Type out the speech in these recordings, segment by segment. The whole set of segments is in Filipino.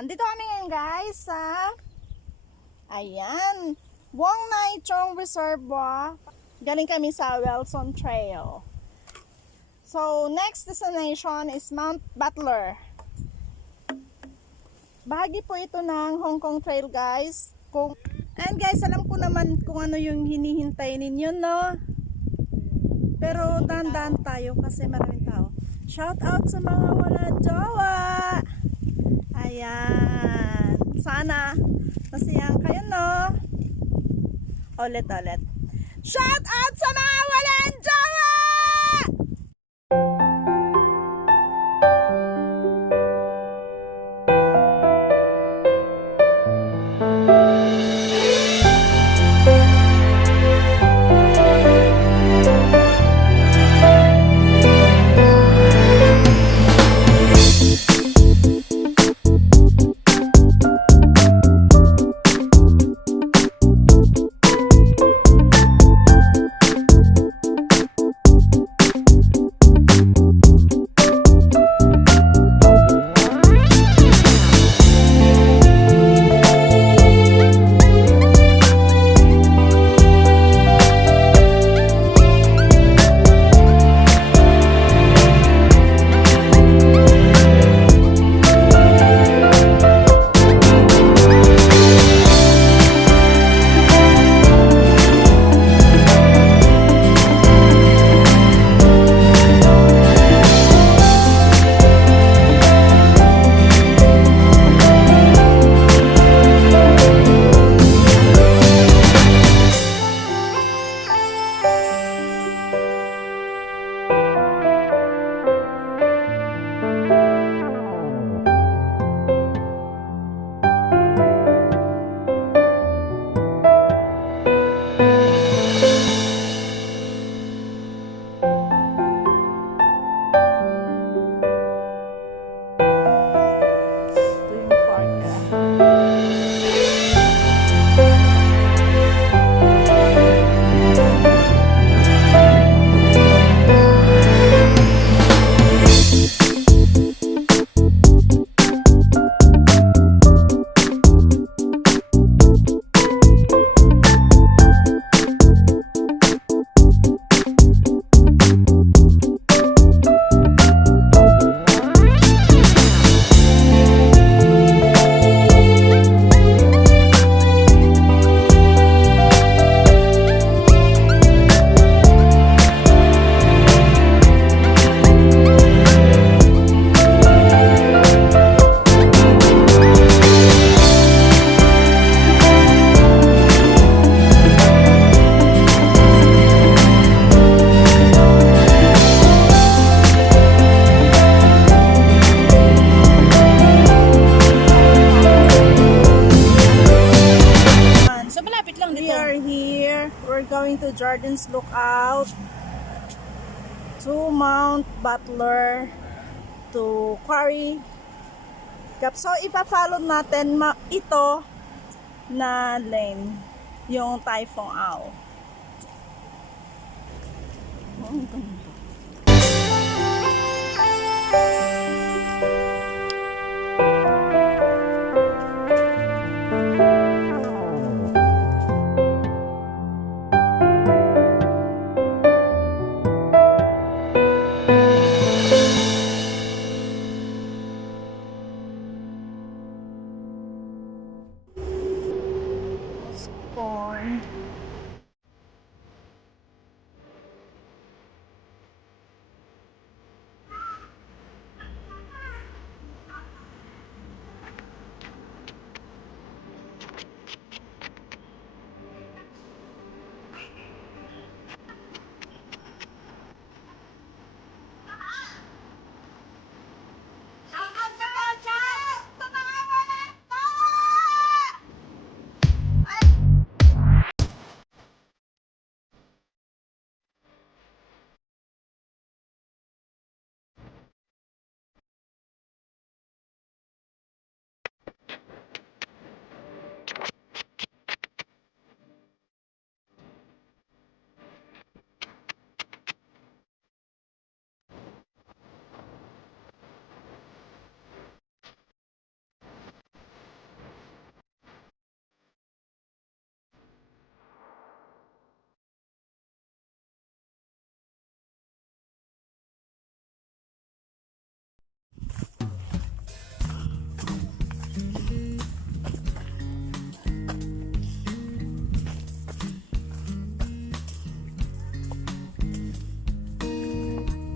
Andito kami ngayon guys sa ayan, Wong Nai Chong Reservoir. Galing kami sa Wilson Trail. So next destination is Mount Butler. Bahagi po ito ng Hong Kong Trail guys. And guys, alam ko naman kung ano yung hinihintay ninyo, no? Pero dahan-dahan tayo kasi maraming tao. Shout out sa mga walang jowa. Ayan. Sana masayang kayo, no? Ulit. Shout out sa mga walang jowa! We're going to Jordan's Lookout, to Mount Butler, to Quarry Gap. So ipa-follow natin ito na lane, yung Tai Phong Ao. Ang ganda. Corn.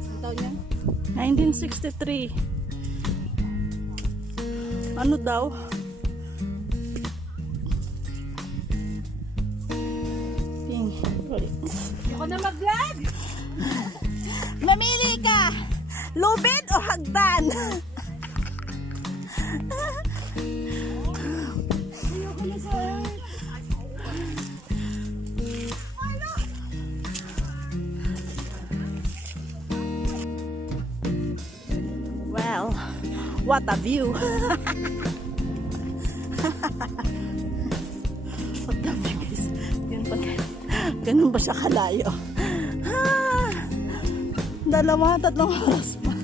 Ang taon niya? 1963. Ano daw? Ako na mag-vlog! Mamili ka! Lubid o hagdan? Ayoko na sa... Well, what a view! What the view guys? Ganun ba siya kalayo? Dalawa, 3 oras pa.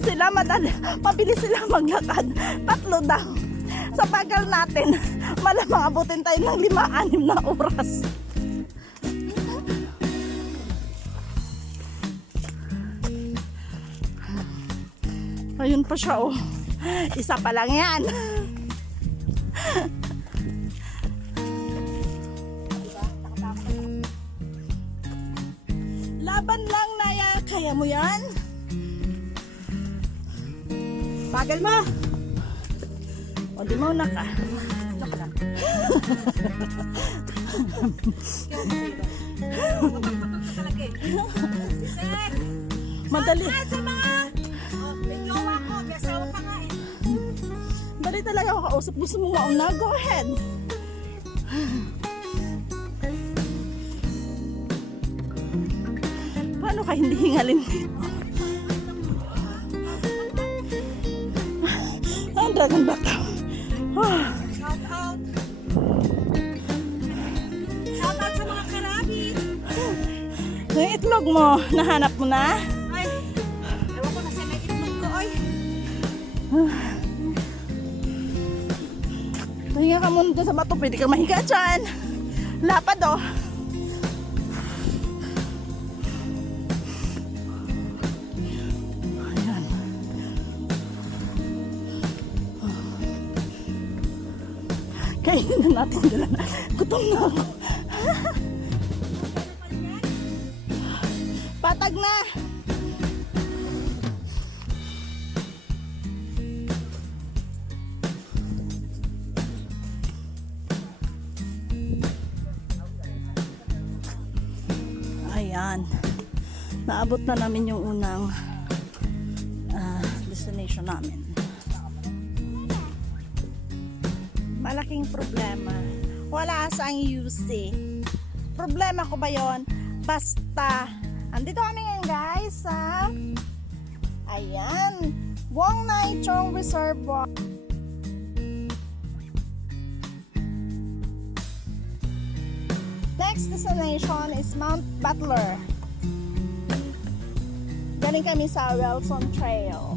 Sila madali, mabilis sila maglakad. 3 daw. Sa bagal natin, malamang abutin tayo ng 5-6 na oras. Ayun pa siya oh. Isa pa lang yan. Laban lang, Naya. Kaya mo yan? Bagal mo! O di mo na ka. Joke lang. Madali. Sa mga... Oh, may jowa ko. May asawa pa nga eh. Dali talaga ako kausap. Gusto mo mauna? Go ahead. Paano ka hindi hingalin dito? Ang dragon back daw. Shout out! Shout out sa mga karabi! Yung itlog mo, nahanap mo na? Ay! Ewan ko na sa may itlog ko ay! Pahinga ka muna dun sa bato. Pwede kang mahiga dyan. Lapad oh. Ayan. Kainin na natin dala na. Gutom na ako. Patag na. Ayan. Naabot na namin yung unang destination namin. Malaking problema. Wala sa ang UC. Problema ko ba yon? Basta. Andito kami ngayon guys sa ayan. Wong Nai Chong Reservoir. Next destination is Mount Butler. Galing kami sa Wilson Trail.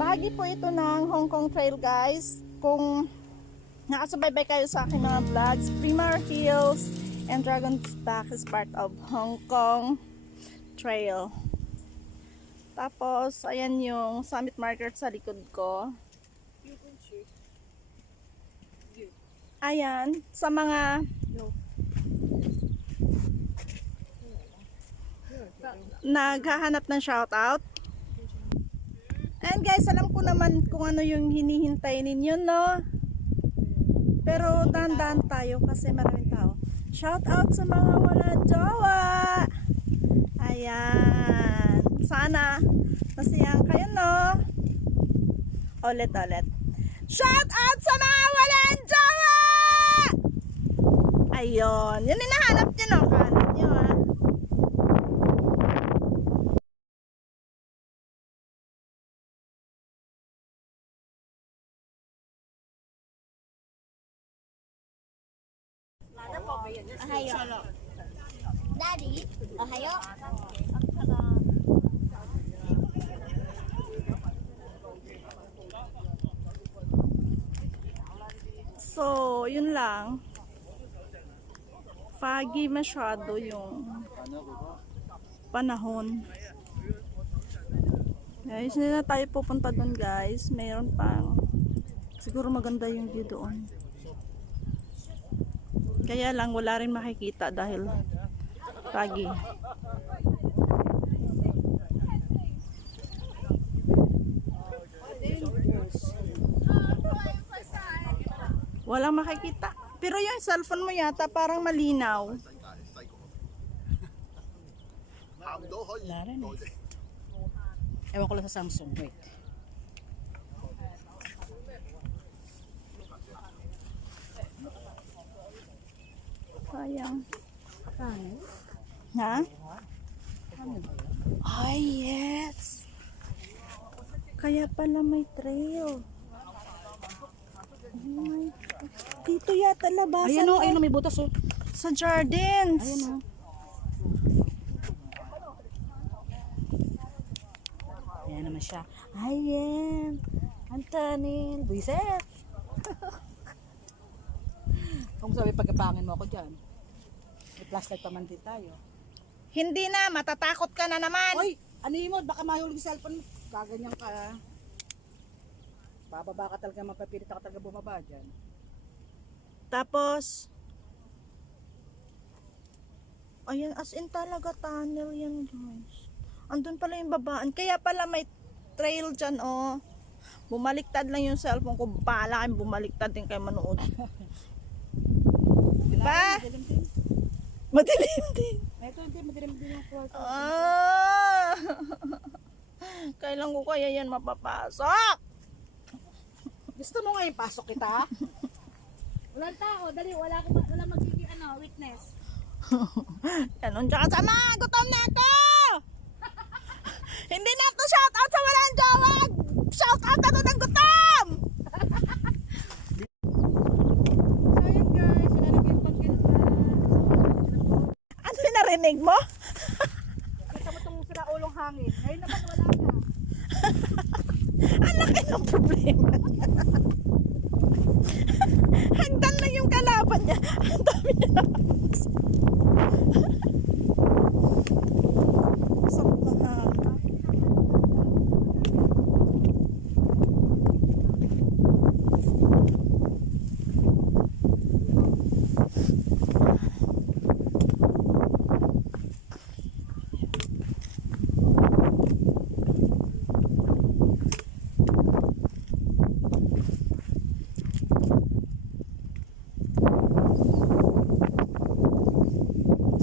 Bahagi po ito ng Hong Kong Trail guys. Kung nakasubaybay kayo sa aking mga vlogs, Primar Hills and Dragon's Back is part of Hong Kong Trail. Tapos, ayan yung summit marker sa likod ko. Ayan, sa mga naghahanap ng shoutout. And guys, alam ko naman kung ano yung hinihintay ninyo, no? Pero dahan-dahan tayo kasi maraming tao. Shoutout sa mga wala jowa. Ayan. Sana nasiyang kayo, no? Ulit. Shoutout sa mga walang jowa! Ayun. Yun yung nahanap nyo, no? Kahanap nyo, ha? Ohayo. Daddy, ohayo. So, yun lang. Foggy masyado yung panahon. Guys, hindi na tayo pupunta doon guys. Mayroon pa. Siguro maganda yung view doon. Kaya lang wala rin makikita dahil pagi. Walang makikita. Pero yung cellphone mo yata parang malinaw. Wala rin eh. Ewan ko lang sa Samsung. Wait. Sayang. Ano? Ha? Ano? Ay, yes. Kaya pala may trail. Oh my God. Dito yata labasan. Ayan o, to. ayun o, may butas o. Sa Jardins. Ayan o. Ayan naman siya. Ayan. Antanin. Buiset. Kung sabi pagkapangin mo ako dyan. May flashlight pa man din tayo. Hindi na, matatakot ka na naman. Hoy! Ano yun mo? Baka mahulog yung cellphone mo. Kaganyan ka. Bababa ka talaga, mapapilit ka talaga bumaba dyan. Tapos, ayan, as in talaga tunnel yan guys. Andun pala yung babaan. Kaya pala may trail dyan oh. Bumaliktad lang yung cellphone ko. Bahala kayong bumaliktad din kayo manood. Diba? Madilim din. Madilim din. Ito hindi, madilim din yung kwarto. Ah! Kailan ko kaya yan mapapasok? Gusto mo nga yung pasok kita? Walang tao, dali, wala magiging witness. Ganon siya kasama. Gutom na ako! Hindi na to shout out sa walang jowa. Shout out na to ng gutom! So yun guys, wala na kayong pagkinta. Ano yung narinig mo? Kita mo itong sila ulong hangin. Ngayon naman wala na. Ang laki ng problema niya. Hagdan lang yung kalaban niya. Ang dami niya nakapos. Sakto na.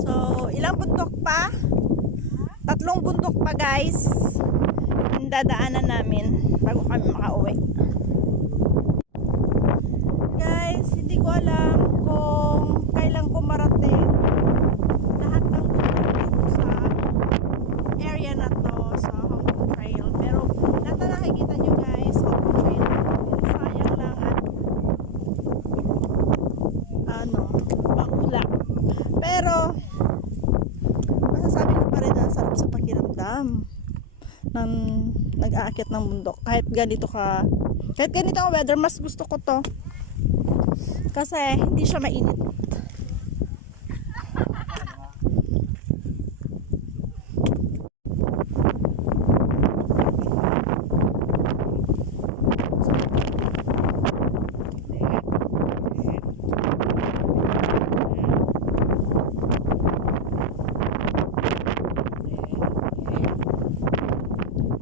So, ilang bundok pa? 3 bundok pa guys. Ang dadaanan namin bago kami makauwi. Guys, hindi ko alam kung kailan ko marating lahat ng bundok dito sa area na to sa Hong Kong Trail. Pero lahat na nakikita nyo guys, Hong Kong Trail. Sayang lang at maulak. Pero masasabi ko pa rin na sarap sa pakiramdam ng nag-aakyat ng bundok. Kahit ganito ang weather, mas gusto ko to. Kasi hindi siya mainit.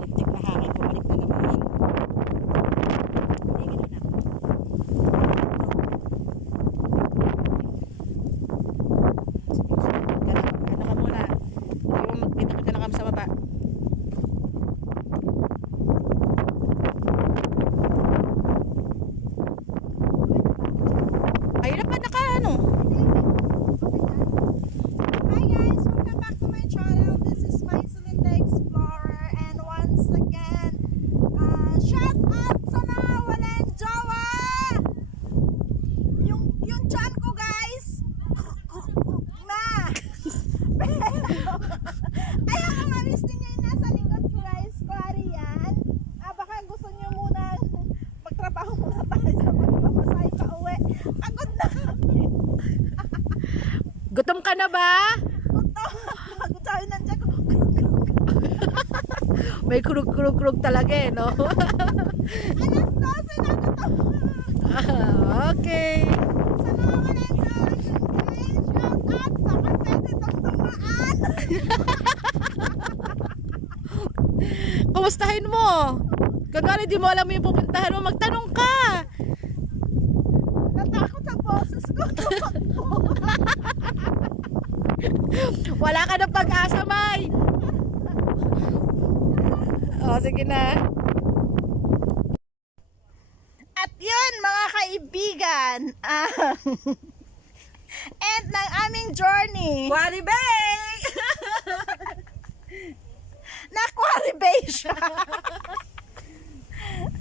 Lintik na hangin, bumalik na naman. Tingin na. Ano ka muna? Magkita-kita na kami sa baba. Ayun na pa Hi guys, welcome back to my channel. This is my Celinda Explorer, and once again, shout out sa mga walang jowa. Yung chan ko guys, na. Ayaw ko ma-miss ninyo yung nasa likod ko guys. Kuwari yan. Baka gusto nyo muna magtrabaho muna tayo sa pagpapasay pa uwi. Pagod na kami. Gutom ka na ba? Gutom. Sabi ng tiyan ko. May krug-krug-krug talaga eh, no? Okay. Kumustahin mo? Kunwari di mo alam yung pupuntahan mo, magtanong ka. Natakot sa boses ko. Wala ka ng pag-asa, May. O, sige na. At yun, mga kaibigan, end ng aming journey. Quarry Bay! Na Quarry Bay siya.